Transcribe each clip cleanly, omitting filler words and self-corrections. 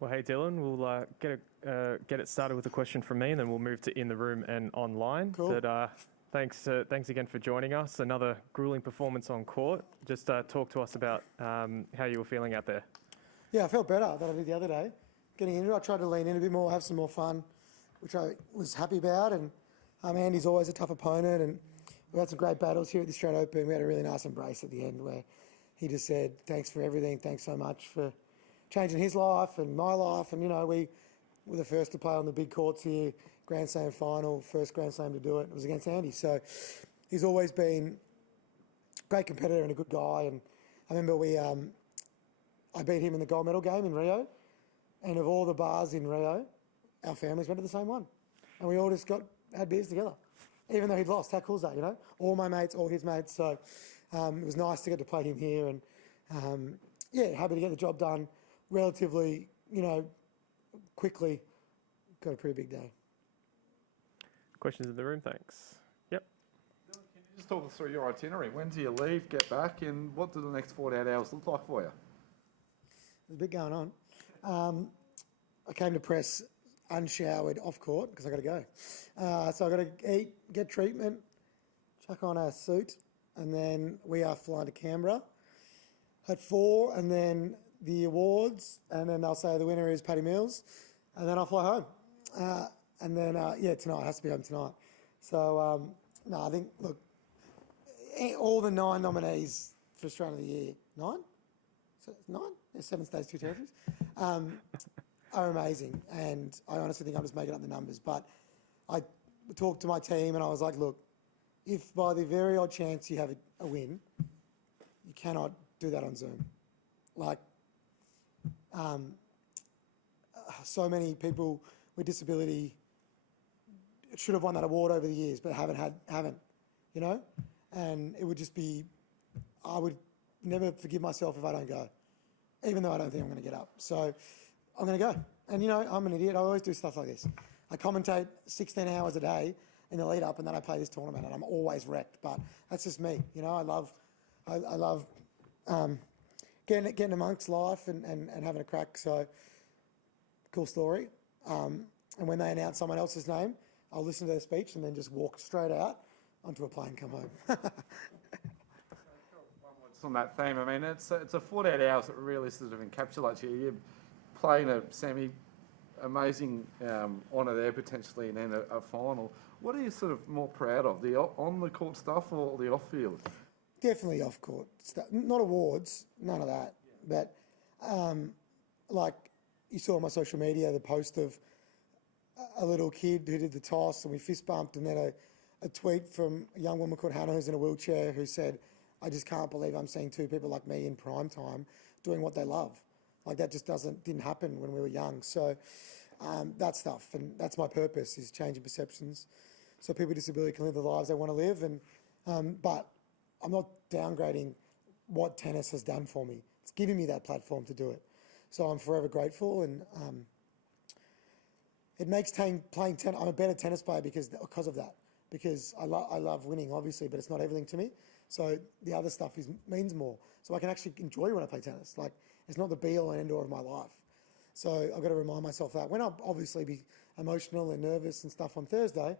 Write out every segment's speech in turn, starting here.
Well, hey Dylan, we'll get it started with a question from me, and then we'll move to in the room and online. Cool. But thanks again for joining us. Another grueling performance on court. Just talk to us about how you were feeling out there. Yeah, I felt better than I did the other day. Getting into it, I tried to lean in a bit more, have some more fun, which I was happy about. And Andy's always a tough opponent, and we had some great battles here at the Australian Open. We had a really nice embrace at the end where he just said, "Thanks for everything. Thanks so much for changing his life and my life." And, we were the first to play on the big courts here, Grand Slam final, first Grand Slam to do it. It was against Andy. So he's always been a great competitor and a good guy. And I remember I beat him in the gold medal game in Rio. And of all the bars in Rio, our families went to the same one. And we all just had beers together, even though he'd lost. How cool is that, All my mates, all his mates. So it was nice to get to play him here. And, happy to get the job done relatively, quickly. Got a pretty big day. Questions in the room? Thanks. Yep. Can you just talk us through your itinerary? When do you leave, get back, and what do the next 48 hours look like for you? There's a bit going on. I came to press unshowered off court because I got to go. So I got to eat, get treatment, chuck on a suit, and then we are flying to Canberra at 4, and then the awards, and then they'll say the winner is Paddy Mills, and then I'll fly home. And then, tonight, it has to be home tonight. So, I think, look, all the 9 nominees for Australian of the Year, 9? So 9? There's 7 states, 2 territories, are amazing. And I honestly think I'm just making up the numbers. But I talked to my team and I was like, look, if by the very odd chance you have a win, you cannot do that on Zoom. So many people with disability should have won that award over the years, but haven't, and it would just be, I would never forgive myself if I don't go, even though I don't think I'm going to get up. So I'm going to go. And, I'm an idiot. I always do stuff like this. I commentate 16 hours a day in the lead up, and then I play this tournament, and I'm always wrecked. But that's just me. I love getting amongst life and having a crack. So cool story. And when they announce someone else's name, I'll listen to their speech and then just walk straight out onto a plane and come home. On that theme, I mean, it's a 48 hours that really sort of encapsulates you. You're playing a amazing honour there potentially, and then a final. What are you sort of more proud of, the on-the-court stuff or the off-field? Definitely off-court stuff. Not awards, none of that. Yeah. But like you saw on my social media, the post of a little kid who did the toss and we fist bumped, and then a tweet from a young woman called Hannah who's in a wheelchair who said, "I just can't believe I'm seeing 2 people like me in prime time doing what they love." Like that just didn't happen when we were young. So that stuff, and that's my purpose, is changing perceptions so people with disability can live the lives they want to live. And but I'm not downgrading what tennis has done for me. It's giving me that platform to do it. So I'm forever grateful, and it makes playing tennis. I'm a better tennis player because of that. Because I love winning, obviously, but it's not everything to me. So the other stuff means more. So I can actually enjoy when I play tennis. Like, it's not the be-all and end-all of my life. So I've got to remind myself that. When I'll obviously be emotional and nervous and stuff on Thursday,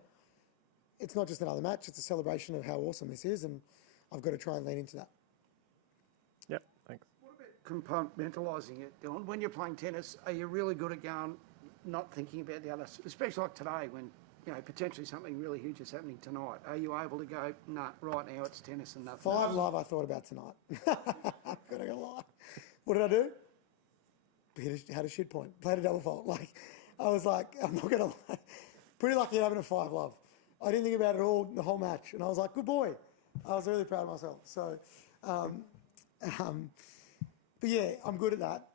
it's not just another match. It's a celebration of how awesome this is, and I've got to try and lean into that. Yep, thanks. What about compartmentalising it, Dylan? When you're playing tennis, are you really good at going, not thinking about the other, especially like today when, potentially something really huge is happening tonight? Are you able to go, nah, right now it's tennis and nothing 5 else? love I thought about tonight. I'm not gonna lie. What did I do? Had a shit point. Played a double fault. I was like, I'm not gonna lie. Pretty lucky having a 5 love. I didn't think about it all the whole match, and I was like, good boy. I was really proud of myself. So, but yeah, I'm good at that.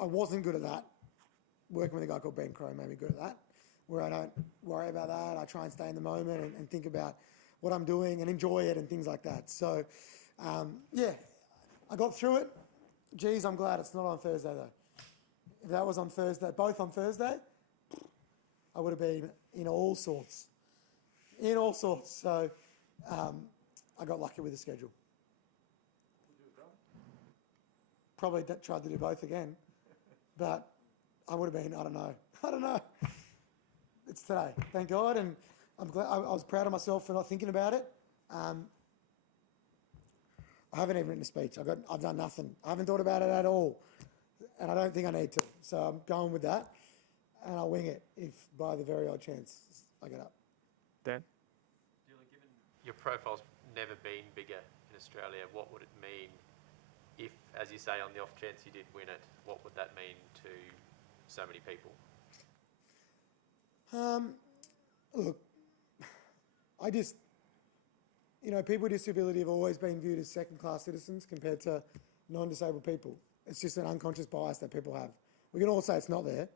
I wasn't good at that. Working with a guy called Ben Crow made me good at that, where I don't worry about that. I try and stay in the moment and think about what I'm doing and enjoy it and things like that. So, I got through it. Geez, I'm glad it's not on Thursday, though. If that was on Thursday, both on Thursday, I would have been in all sorts. So, I got lucky with the schedule. Probably tried to do both again, but I would have been, I don't know. It's today, thank God, and I'm glad. I was proud of myself for not thinking about it. I haven't even written a speech. I've done nothing. I haven't thought about it at all, and I don't think I need to. So I'm going with that, and I'll wing it if by the very odd chance I get up. Dan? Given your profile's never been bigger in Australia, what would it mean if, as you say, on the off chance you did win it, what would that mean to so many people? Look, I just, people with disability have always been viewed as second-class citizens compared to non-disabled people. It's just an unconscious bias that people have. We can all say it's not there,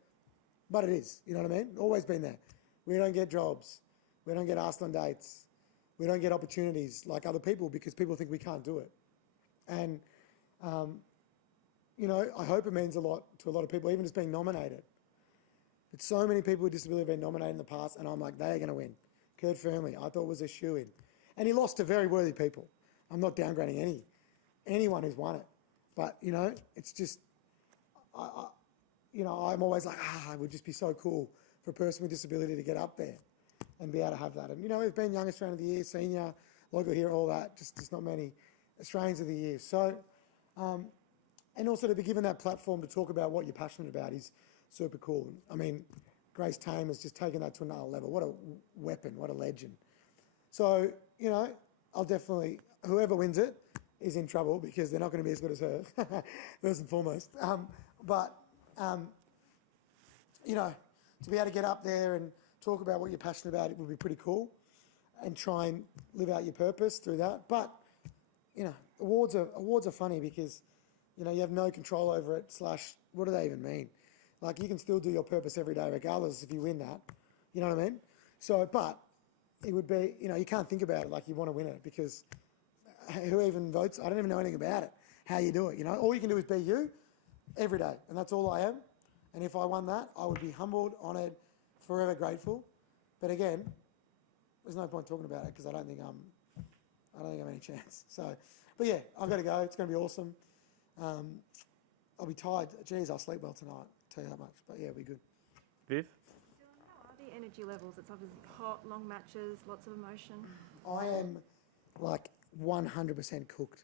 but it is. You know what I mean? Always been there. We don't get jobs. We don't get asked on dates. We don't get opportunities like other people because people think we can't do it. And, I hope it means a lot to a lot of people, even just being nominated. But so many people with disability have been nominated in the past, and I'm like, they are going to win. Kurt Fearnley, I thought was a shoo-in. And he lost to very worthy people. I'm not downgrading anyone who's won it. But, it's just, I'm always like, it would just be so cool for a person with disability to get up there and be able to have that. And, we've been Young Australian of the Year, Senior, Local Hero, all that, just not many Australians of the Year. So, and also to be given that platform to talk about what you're passionate about is super cool. I mean, Grace Tame has just taken that to another level. What a weapon, what a legend. So, I'll definitely, whoever wins it is in trouble because they're not going to be as good as her, first and foremost. To be able to get up there and talk about what you're passionate about, it would be pretty cool and try and live out your purpose through that. But, awards are funny because, you have no control over it, / what do they even mean? Like, you can still do your purpose every day regardless if you win that. You know what I mean? So, but it would be, you can't think about it like you want to win it because who even votes? I don't even know anything about it, how you do it, All you can do is be you every day, and that's all I am. And if I won that, I would be humbled, honoured, forever grateful. But again, there's no point talking about it because I don't think I have any chance. So, but yeah, I've got to go. It's going to be awesome. I'll be tired. Geez, I'll sleep well tonight. Tell you that much. But yeah, it'll be good. Viv? How are the energy levels? It's obviously hot, long matches, lots of emotion. I am like 100% cooked.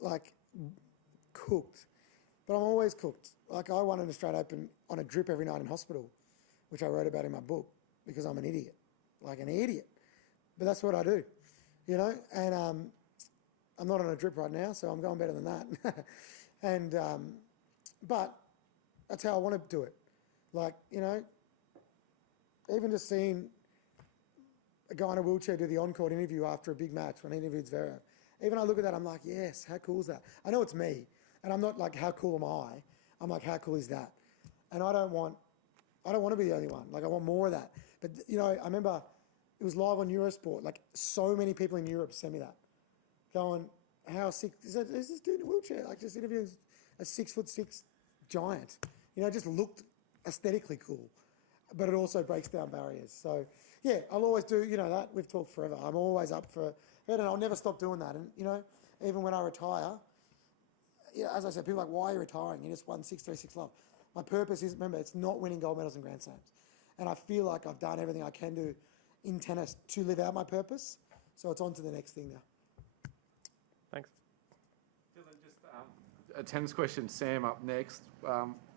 Like cooked. But I'm always cooked. Like I won an Australian Open on a drip every night in hospital, which I wrote about in my book because I'm an idiot. Like an idiot. But that's what I do, And I'm not on a drip right now, so I'm going better than that. And but that's how I want to do it. Like, even just seeing a guy in a wheelchair do the on-court interview after a big match when he interviewed Zverev. Even I look at that, I'm like, yes, how cool is that? I know it's me, and I'm not like, how cool am I? I'm like, how cool is that? And I don't want to be the only one. Like, I want more of that. But, I remember it was live on Eurosport. Like, so many people in Europe sent me that. Going, how sick is this dude in a wheelchair? Like, just interviewing a 6'6" giant. Just looked aesthetically cool. But it also breaks down barriers. So, yeah, I'll always do, that. We've talked forever. I'm always up for it. And I'll never stop doing that. And, even when I retire, as I said, people are like, why are you retiring? You just won 636 Love. My purpose is, remember, it's not winning gold medals and Grand Slams. And I feel like I've done everything I can do in tennis to live out my purpose. So it's on to the next thing now. Thanks. Dylan, just a tennis question. Sam up next.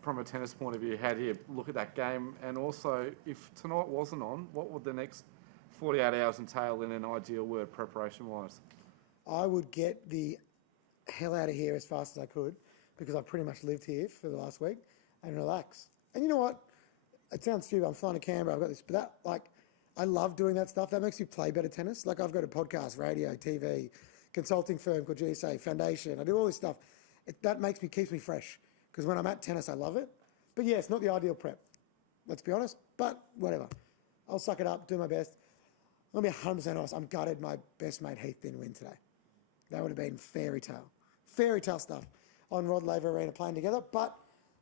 From a tennis point of view, how do you look at that game? And also, if tonight wasn't on, what would the next 48 hours entail in an ideal word, preparation-wise? I would get the hell out of here as fast as I could because I've pretty much lived here for the last week and relax. And you know what? It sounds stupid. I'm flying to Canberra. I've got this. But I love doing that stuff. That makes me play better tennis. Like, I've got a podcast, radio, TV, consulting firm called GSA, foundation. I do all this stuff. That keeps me fresh. Because when I'm at tennis, I love it. But yeah, it's not the ideal prep. Let's be honest. But whatever. I'll suck it up, do my best. I'm going to be 100% honest. I'm gutted my best mate Heath didn't win today. That would have been fairy tale stuff on Rod Laver Arena playing together. But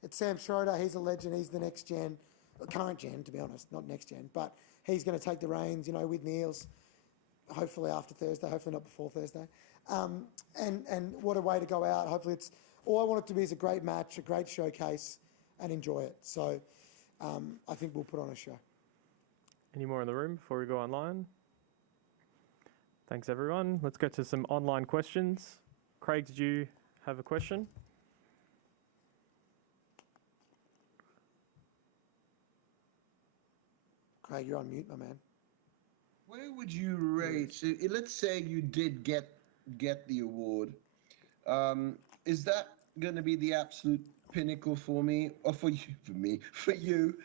it's Sam Schroeder. He's a legend. He's the next gen, current gen, to be honest, not next gen. But he's going to take the reins, with Niels, hopefully after Thursday, hopefully not before Thursday. And what a way to go out. Hopefully all I want it to be is a great match, a great showcase, and enjoy it. So I think we'll put on a show. Any more in the room before we go online? Thanks, everyone. Let's go to some online questions. Craig, did you have a question? Craig, you're on mute, my man. Where would you rate? So let's say you did get the award. Is that going to be the absolute pinnacle for me, or for you?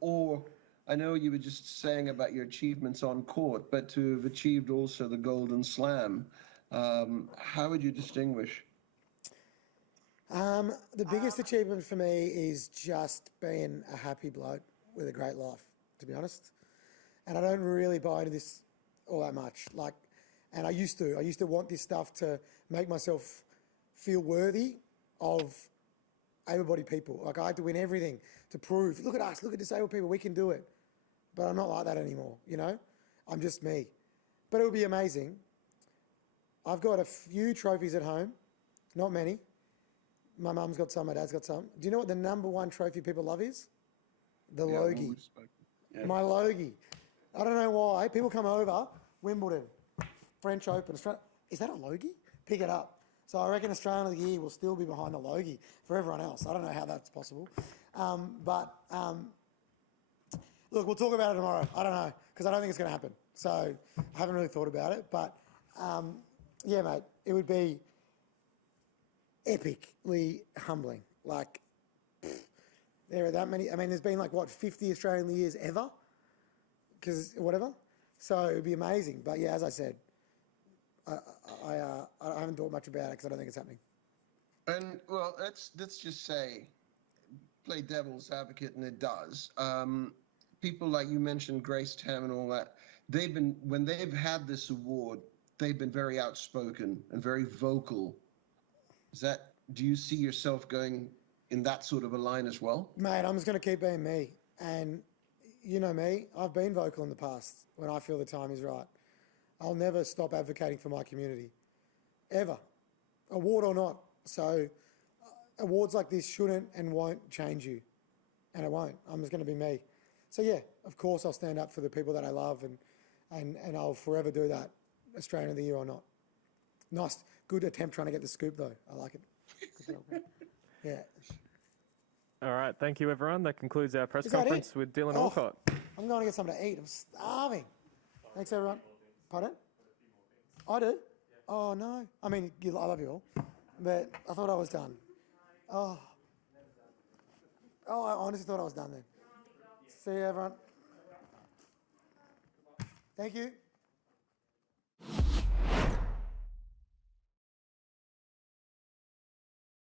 Or I know you were just saying about your achievements on court, but to have achieved also the Golden Slam, how would you distinguish? The biggest achievement for me is just being a happy bloke with a great life, to be honest. And I don't really buy into this all that much. And I used to want this stuff to make myself feel worthy of able-bodied people. Like I had to win everything to prove, look at us, look at disabled people, we can do it. But I'm not like that anymore, you know? I'm just me. But it would be amazing. I've got a few trophies at home, not many. My mum's got some, my dad's got some. Do you know what the number one trophy people love is? The Logie. Yeah. My Logie. I don't know why. People come over, Wimbledon, French Open, Australia. Is that a Logie? Pick it up. So I reckon Australian of the Year will still be behind the Logie for everyone else. I don't know how that's possible. Look, we'll talk about it tomorrow. I don't know, because I don't think it's going to happen. So I haven't really thought about it. But, yeah, mate, it would be epically humbling. Like, there are that many. I mean, there's been 50 Australian of the Years ever? Because whatever. So it would be amazing. But, yeah, as I said, I haven't thought much about it because I don't think it's happening. And, well, let's just say, play devil's advocate, and it does. People like you mentioned, Grace Tam and all that, when they've had this award, they've been very outspoken and very vocal. Do you see yourself going in that sort of a line as well? Mate, I'm just going to keep being me. And you know me, I've been vocal in the past when I feel the time is right. I'll never stop advocating for my community, ever, award or not. So awards like this shouldn't and won't change you, and it won't. I'm just going to be me. So yeah, of course I'll stand up for the people that I love, and I'll forever do that, Australian of the Year or not. Nice, good attempt trying to get the scoop though. I like it. Good job. Yeah. All right, thank you, everyone. That concludes our press Is that conference it? with Dylan Oh. Alcott. I'm going to get something to eat. I'm starving. Thanks, everyone. Pardon? I do? Oh, no. I mean, I love you all. But I thought I was done. Oh, I honestly thought I was done then. See you, everyone. Thank you.